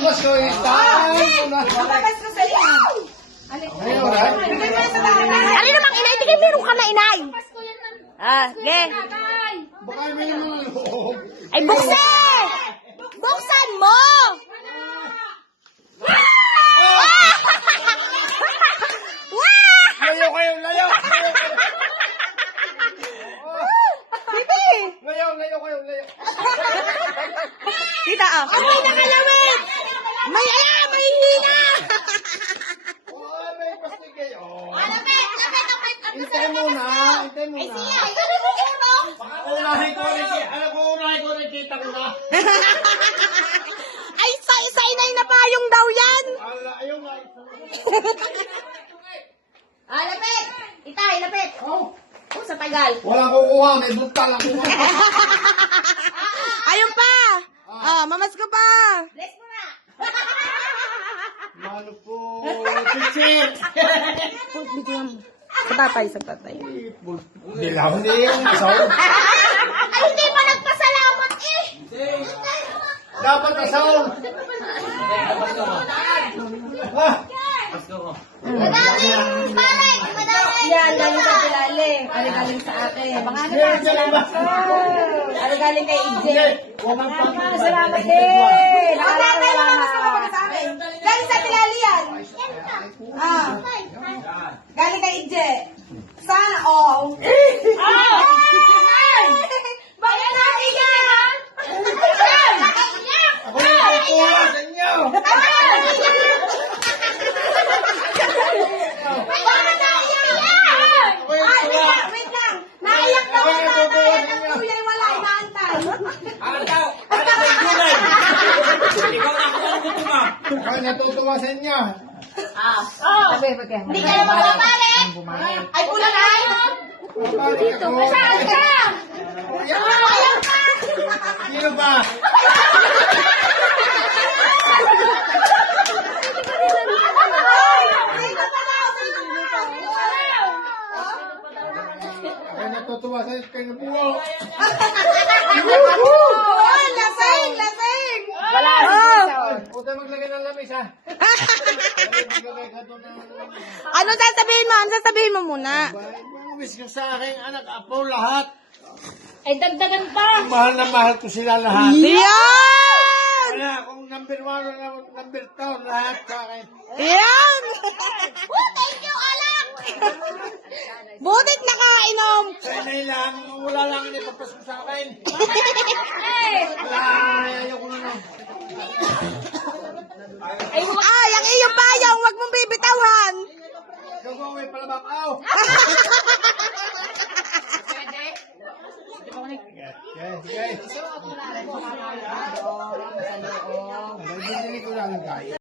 Mas ko isang. Mababas ko sa iyo. Ayaw na. Ano namang inay? Tingin meron ka na inay. Ge. Baka may loob. Ay, buksan! Buksan mo! Layo kayo, layo. Bibi! Layo kayo, layo. Kita ah. May nakalawit! May hina! May pastig kayo. Hintay muna. Unahin ko rin kita ko na. Ay, sa inay na payong daw yan! Ayaw nga. Lapit! Itay, lapit! Oh, sa tagal. Walang kukuha, may buntal ako. Ayun pa! Mamas ko pa! Bless mo na! Malo po. Teacher. Sa tatay, sa tatay. Dilaw niya yung asaw. Ay, hindi pa nagpasalamat eh! Dapat asaw. Yan, galing sa Pilali. Ano galing sa akin? Baka ano ba? Salamat ko. Ano galing kay EJ? Salamat din. Salamat sa akin. Galing sa Pilali yan. Galing kay EJ. Sana all. Bakit natin yan? Ako na kukuha sa inyo. Wait lang. Naiyak na ako tatay. Ang kuya ay wala inaantay. Ako natutuwa sa inyo. Hindi ka naman mabalik! Ay, pula na tayo. Dito, Saan ka? Ayaw ka! Sino ba? Ako natutuwa sa inyo. Kayo buo. Lasing, lasing. Wala. Huwag tayo maglagay ng lamis ha. Ano sasabihin mo? Ano sasabihin mo muna? Miss ko sa aking anak, apo, lahat. Ay, dagdagan pa! Mahal na mahal ko sila lahat. Yan! Kaya kung number 1 o number 2, lahat sa akin. Yan! Thank you, alak! Butit nakainom! Sa inay lang, wala lang inipapasko sa akin. Wala, ayaw ko na lang. Ay, ang iyong payong, huwag mong bibitawan! Gagawin pala bang, aw! Sige. Bibili ko lang, guys.